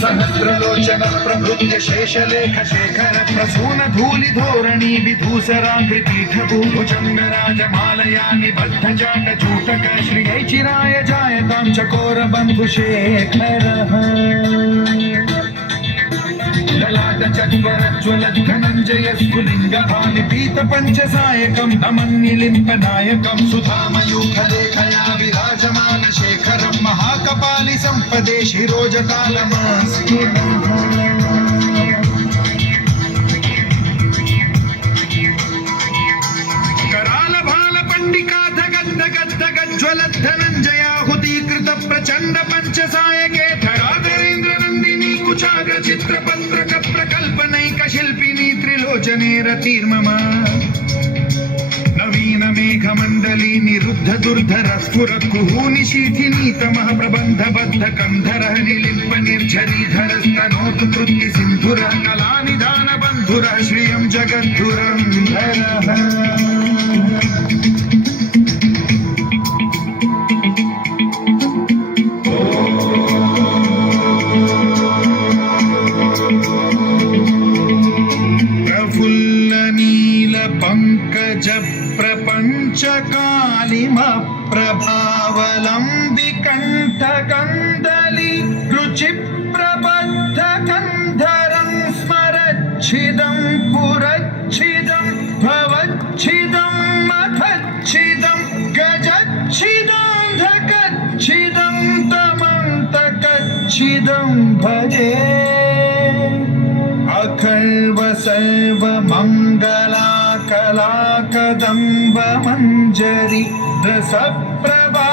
सहस्रलोचन प्रभृत्य शेषलेख शेखर प्रसून धूलि धोरणी विधूसराग्रि पीठभूभुजङ्गराजमालया निबद्ध जाट चूटक श्रियै चिराय जायतां चकोर बन्धुशेखरः ललाट चत्वरज्वलद्धनञ्जय स्फुलिङ्गभानि पीत पञ्चसायकं नमन्निलिम्पनायकं सुधामयूखलेखया विराजमान शेखरं महाकपालि सम्पदे शिरोजतालमस्फुटः कराल भाल पंडिका धगद् धगद् धगद् ज्वलद्धनञ्जयाहुतीकृत प्रचण्ड पञ्चसायके धराधरेन्द्र नन्दिनी कुचाग्र चित्रपत्रक प्रकल्पनैक शिल्पिनी त्रिलोचने रतिर्मम नवीन मेघमण्डली निरुद्ध दुर्धर स्फुर कुहूनि शीथिनी तमः प्रबन्ध बद्ध कन्धरः निलिम्प निर्झरीधर स्तनोतु कृत्ति सिन्धुरः कलानिधान बन्धुरः श्रियं जगद्धुरन्धरः पंकज प्रपंच कालिम प्रभावलंबि कंठ कंदली रुचि प्रबद्ध कंधरं स्मरच्छिदं पुरच्छिदं भवच्छिदं मखच्छिदं गजच्छिदं धकच्छिदं तमन्तकच्छिदं भजे अखर्व सर्व मंगला कला कदम्ब मंजरी रस प्रभा